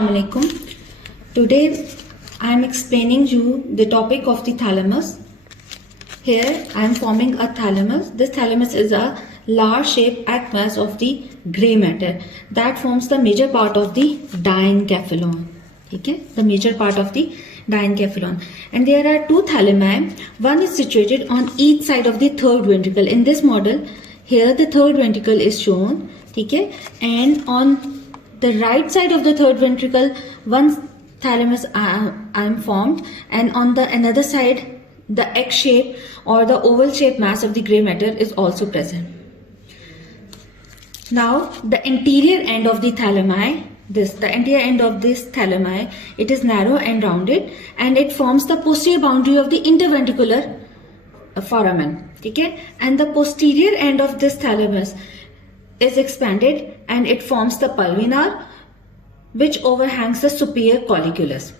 Assalamualaikum. Today I am explaining you the topic of the thalamus. Here I am forming a thalamus. This thalamus is a large shaped active mass of the grey matter that forms the major part of the diencrphalon. Okay? The major part of the diencrphalon. And there are two thalami. One is situated on each side of the third ventricle. In this model, here the third ventricle is shown. Okay? And on the right side of the third ventricle, one thalamus I am formed, and on the another side, the egg-shaped or the oval-shaped mass of the grey matter is also present. Now, the anterior end of the thalami, the anterior end of this thalami, it is narrow and rounded, and it forms the posterior boundary of the interventricular foramen. Okay? And the posterior end of this thalamus is expanded and it forms the pulvinar, which overhangs the superior colliculus.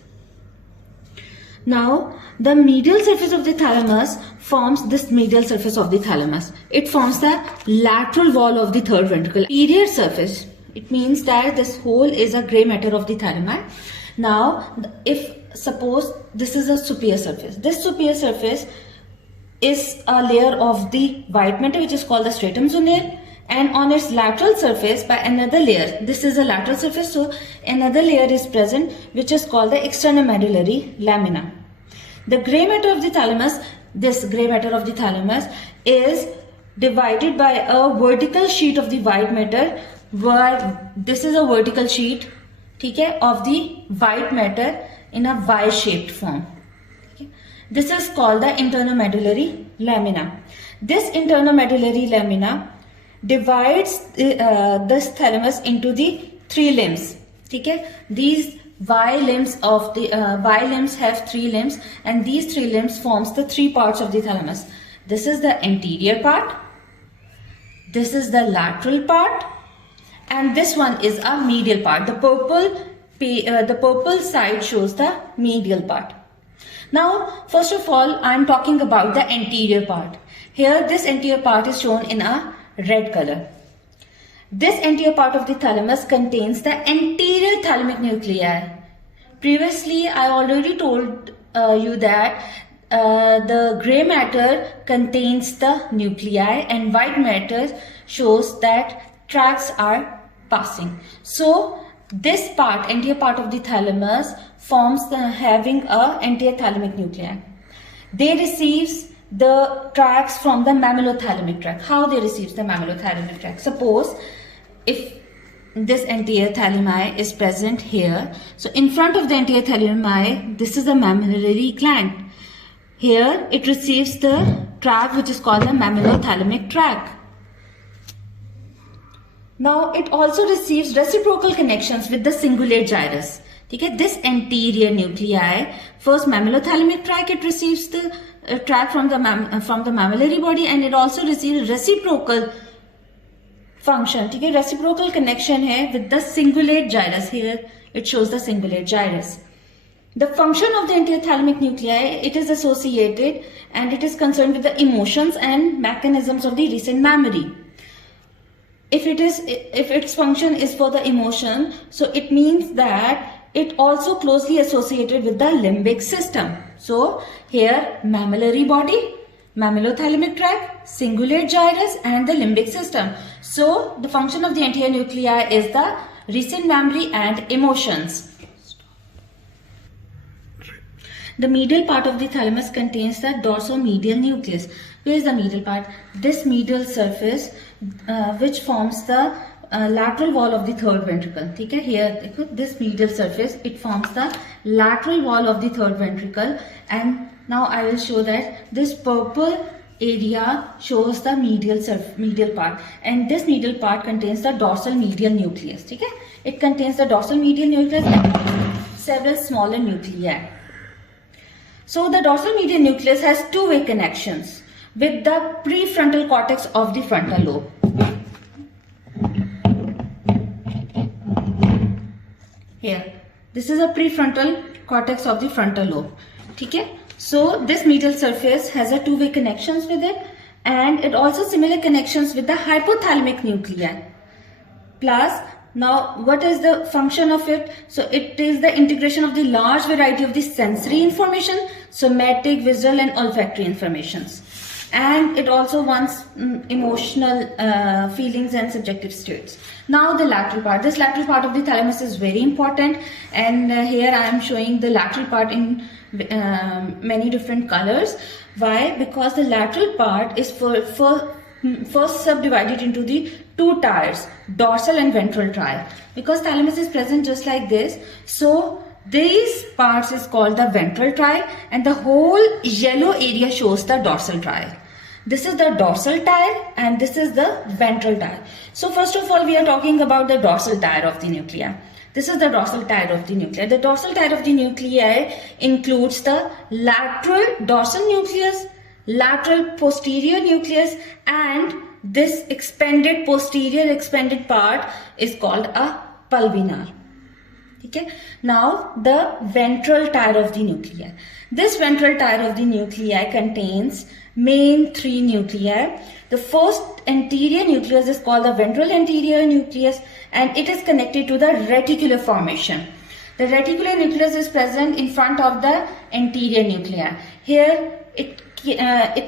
Now, the medial surface of the thalamus forms this medial surface of the thalamus. It forms the lateral wall of the third ventricle. Anterior surface, it means that this whole is a grey matter of the thalami. Now, if suppose this is a superior surface, this superior surface is a layer of the white matter which is called the stratum zonale, and on its lateral surface by another layer, this is a lateral surface, so another layer is present which is called the externomedullary lamina. The grey matter of the thalamus, this grey matter of the thalamus is divided by a vertical sheet of the white matter, where this is a vertical sheet, okay, of the white matter in a Y-shaped form. Okay. This is called the internomedullary lamina. This internomedullary lamina divides this thalamus into the three limbs. Okay? These Y limbs of the Y limbs have three limbs, and these three limbs forms the three parts of the thalamus. This is the anterior part, this is the lateral part, and this one is a medial part. The purple side shows the medial part. Now, first of all, I am talking about the anterior part. Here, this anterior part is shown in a red color. This anterior part of the thalamus contains the anterior thalamic nuclei. Previously, I already told you that the grey matter contains the nuclei and white matter shows that tracts are passing. So, this part, anterior part of the thalamus, forms having a anterior thalamic nuclei. They receives the tracts from the mammillothalamic tract. How they receive the mammillothalamic tract? Suppose if this anterior thalami is present here, so in front of the anterior thalami, this is the mammillary gland. Here it receives the tract which is called the mammillothalamic tract. Now it also receives reciprocal connections with the cingulate gyrus. Okay, this anterior nuclei, first mammillothalamic tract, it receives the tract from the mammillary body, and it also receives reciprocal function. Okay, reciprocal connection here with the cingulate gyrus. Here it shows the cingulate gyrus. The function of the anterior thalamic nuclei, it is associated and it is concerned with the emotions and mechanisms of the recent memory. If its function is for the emotion, so it means that it also closely associated with the limbic system. So here mammillary body, mammillothalamic tract, cingulate gyrus, and the limbic system. So the function of the anterior nuclei is the recent memory and emotions. The medial part of the thalamus contains the dorsomedial nucleus. Where is the medial part? This medial surface which forms the lateral wall of the third ventricle. Okay? Here, this medial surface, it forms the lateral wall of the third ventricle, and now I will show that this purple area shows the medial part, and this medial part contains the dorsal medial nucleus. Okay? It contains the dorsal medial nucleus and several smaller nuclei. So the dorsal medial nucleus has two-way connections with the prefrontal cortex of the frontal lobe. Here, this is a prefrontal cortex of the frontal lobe. Okay? So this medial surface has a two-way connections with it, and it also similar connections with the hypothalamic nuclei. Plus, Now, what is the function of it? So it is the integration of the large variety of the sensory information, somatic, visual and olfactory informations. And it also wants emotional feelings and subjective states. Now the lateral part. This lateral part of the thalamus is very important, and here I am showing the lateral part in many different colors. Why? Because the lateral part is first subdivided into the two tiers, dorsal and ventral triad. Because thalamus is present just like this, so these parts is called the ventral triad, and the whole yellow area shows the dorsal triad. This is the dorsal tier and this is the ventral tier. So first of all, we are talking about the dorsal tier of the nuclei. This is the dorsal tier of the nuclei. The dorsal tier of the nuclei includes the lateral dorsal nucleus, lateral posterior nucleus, and this expanded posterior expanded part is called a pulvinar. Okay. Now the ventral tier of the nuclei. This ventral tier of the nuclei contains main three nuclei. The first anterior nucleus is called the ventral anterior nucleus, and it is connected to the reticular formation. The reticular nucleus is present in front of the anterior nuclei. Here it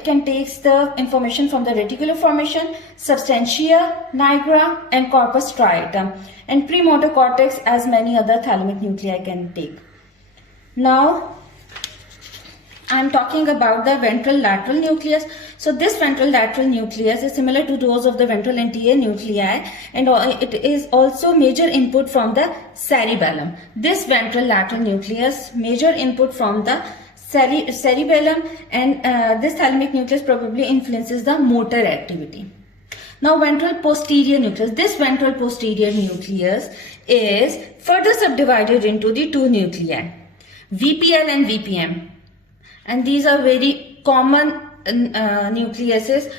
can take the information from the reticular formation, substantia nigra and corpus striatum, and premotor cortex, as many other thalamic nuclei can take. Now I am talking about the ventral lateral nucleus. So this ventral lateral nucleus is similar to those of the ventral anterior nuclei, and it is also major input from the cerebellum. This ventral lateral nucleus major input from the cerebellum, and this thalamic nucleus probably influences the motor activity. Now ventral posterior nucleus. This ventral posterior nucleus is further subdivided into the two nuclei, VPL and VPM. And these are very common nucleuses.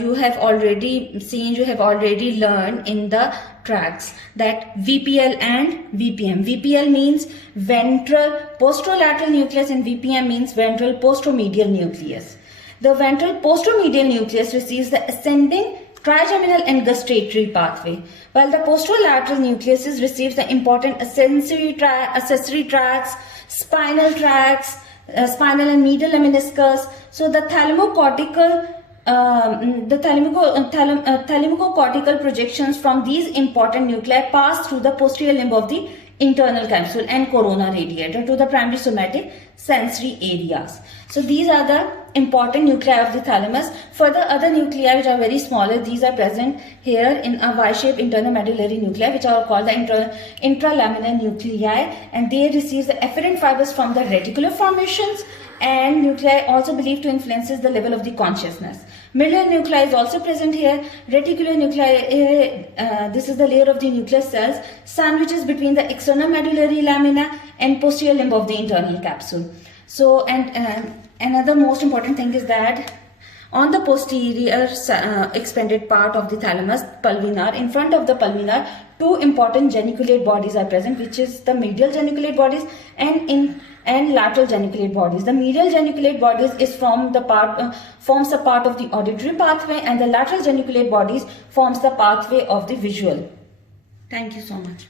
You have already seen, you have already learned in the tracks that VPL and VPM. VPL means ventral posterolateral nucleus and VPM means ventral posteromedial nucleus. The ventral posteromedial nucleus receives the ascending trigeminal and gustatory pathway, while the posterolateral nucleus receives the important accessory tracts, spinal tracts, spinal and medial lemniscus. So the thalamocortical projections from these important nuclei pass through the posterior limb of the internal capsule and corona radiator to the primary somatic sensory areas. So these are the important nuclei of the thalamus. Further, other nuclei which are very smaller, these are present here in a Y-shaped internal medullary nuclei, which are called the intralaminar nuclei, and they receive the efferent fibers from the reticular formations, and nuclei also believed to influences the level of the consciousness. Medial nuclei is also present here. Reticular nuclei, this is the layer of the nucleus cells, sandwiches between the external medullary lamina and posterior limb of the internal capsule. So, and another most important thing is that on the posterior expanded part of the thalamus, pulvinar, in front of the pulvinar, two important geniculate bodies are present, which is the medial geniculate bodies and lateral geniculate bodies. The medial geniculate bodies is forms a part of the auditory pathway, and the lateral geniculate bodies forms the pathway of the visual. Thank you so much.